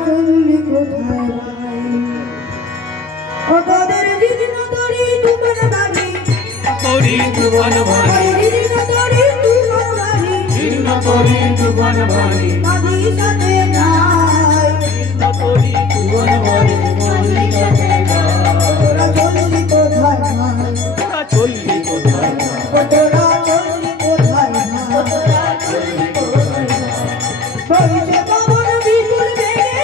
চললি কোথায় ভাই ও তোদের জীর্ণ তরি তুফান বাড়ি তরি তুফান বাড়ি জীর্ণ তরি তুফান বাড়ি জীর্ণ তরি তুফান বাড়ি মাঝি সাথে নাই জীর্ণ তরি তুফান বাড়ি মাঝি সাথে নাই তোরা চললি কোথায় ভাই তোরা চললি কোথায় তোরা চললি কোথায় ভাই তোরা চললি কোথায় বইছে পবন বিপুল বেগে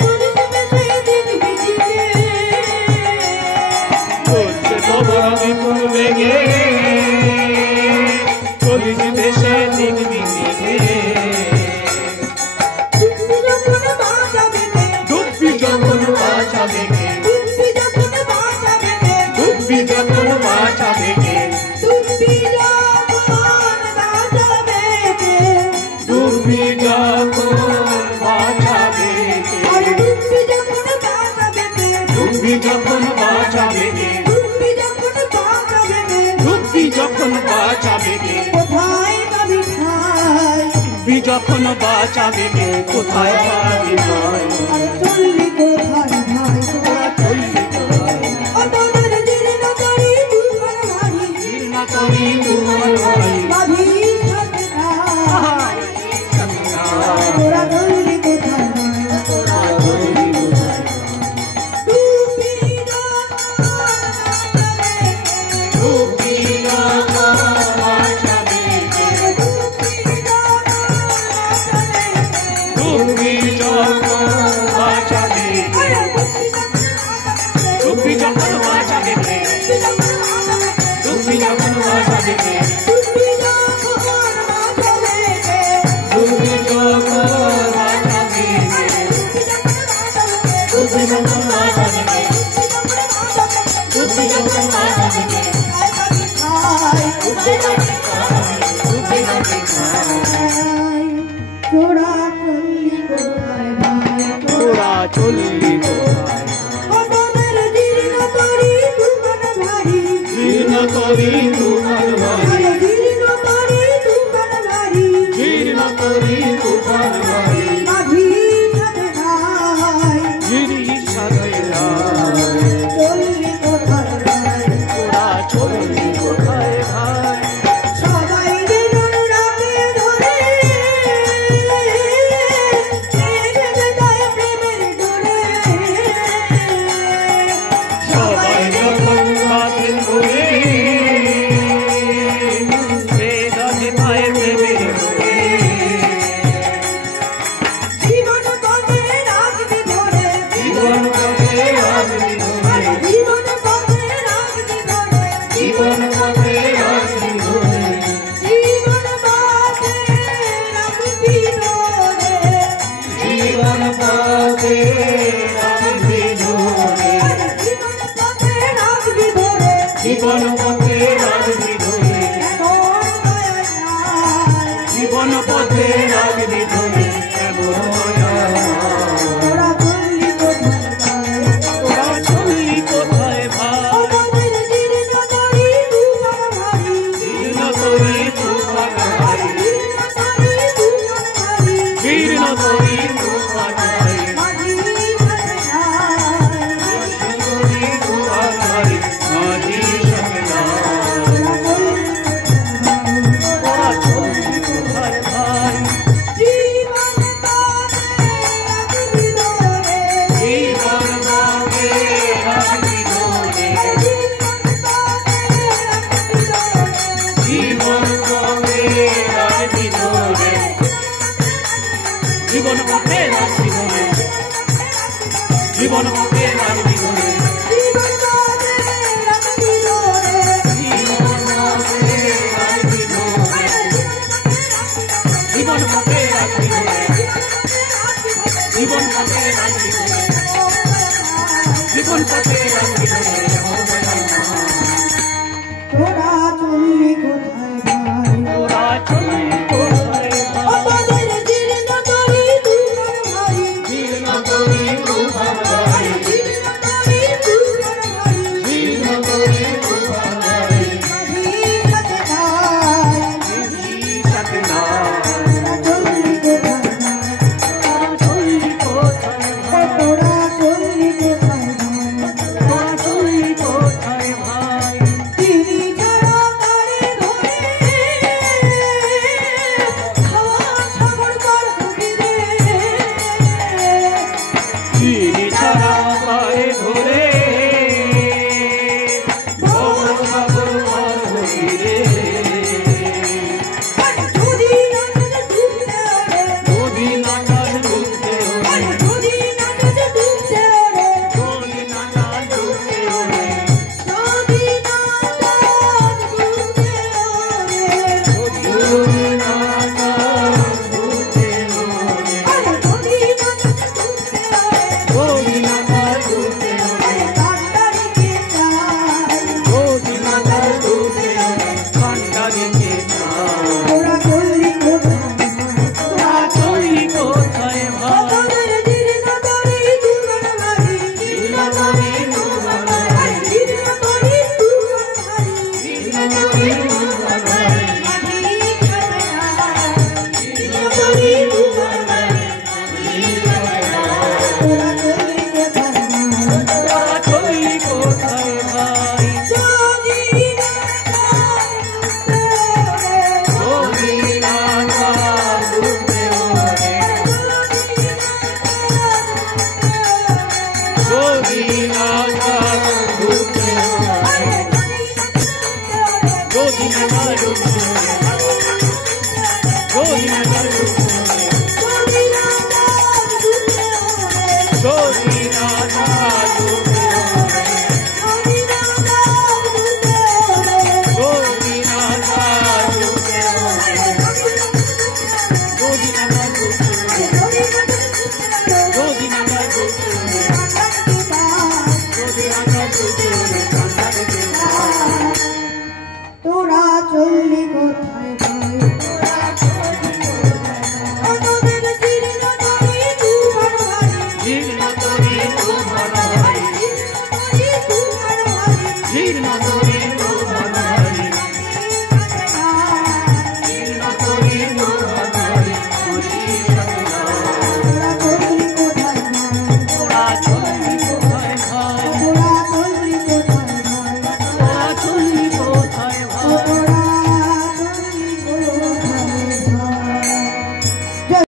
চলিস বেশে দিন বিজিয়ে চলছে খবর বিপুল বেগে চলিস দেশে দিন দিনে ডুববি যখন বাঁচা বেগে ডুববি যখন বাঁচা বেগে ডুববি যখন বাঁচা বেগে ডুববি যখন বাঁচা বেগে ডুববি যখন বাঁচা বেগে ডুববি যখন বাঁচা বেগে আরে ডুববি যখন বাঁচা বেগে ডুববি যখন বাঁচা বেগে ডুববি যখন বাঁচা বেগে ডুববি যখন বাঁচা বেগে কোথায় পাবি ঠাই ডুববি যখন বাঁচা বেগে কোথায় পাবি ভাই আরে চললি কোথায় ভাই তোরা চললি কোথায় ও তোদের জীর্ণ তরি তুফান বাড়ি জীর্ণ তরি তুফান বাড়ি মাঝি সাথে নাই তোরা চললি কোথায় ভাই তোরা চললি কোথায় ডুববি ডুববি যখন বাঁচা বেগে ডুববি যখন বাঁচা বেগে ডুববি যখন বাঁচা বেগে ডুববি যখন বাঁচা বেগে ডুববি যখন বাঁচা বেগে ডুববি যখন বাঁচা বেগে ডুববি যখন বাঁচা বেগে ডুববি যখন তোরা চললি কোথায় ভাই তোরা চললি কোথায় ও তোদের জীর্ণ তরি তুফান বাড়ি জীর্ণ তরি তুফান বাড়ি আরে জীর্ণ তরি তুফান বাড়ি জীর্ণ তরি তুফান বাড়ি মাঝি সাথে নাই গিরির সাথে নাই চললি কোথায় ভাই তোরা চললি কোথায় ভাই সবাই যেজন রাতে ধরে রেখে দেয় প্রেমের ডোরে সবাই যখন রাতে ধরে বেদনে পায়ে প্রেমের ধরে জীবন পথে রাখবি ধরে জীবন পথে আসবি ধরে জীবন পথে রাখবি ধরে জীবন পথে আসবি ধরে জীবন পথে রাখবি ধরে জীবন পথে আসবি ধরে জীবন পথে রাখবি ধরে জীবন পথে আসবি ধরে এমন দয়া নাই জীবন পথে রাখবি ধরে এমন দয়া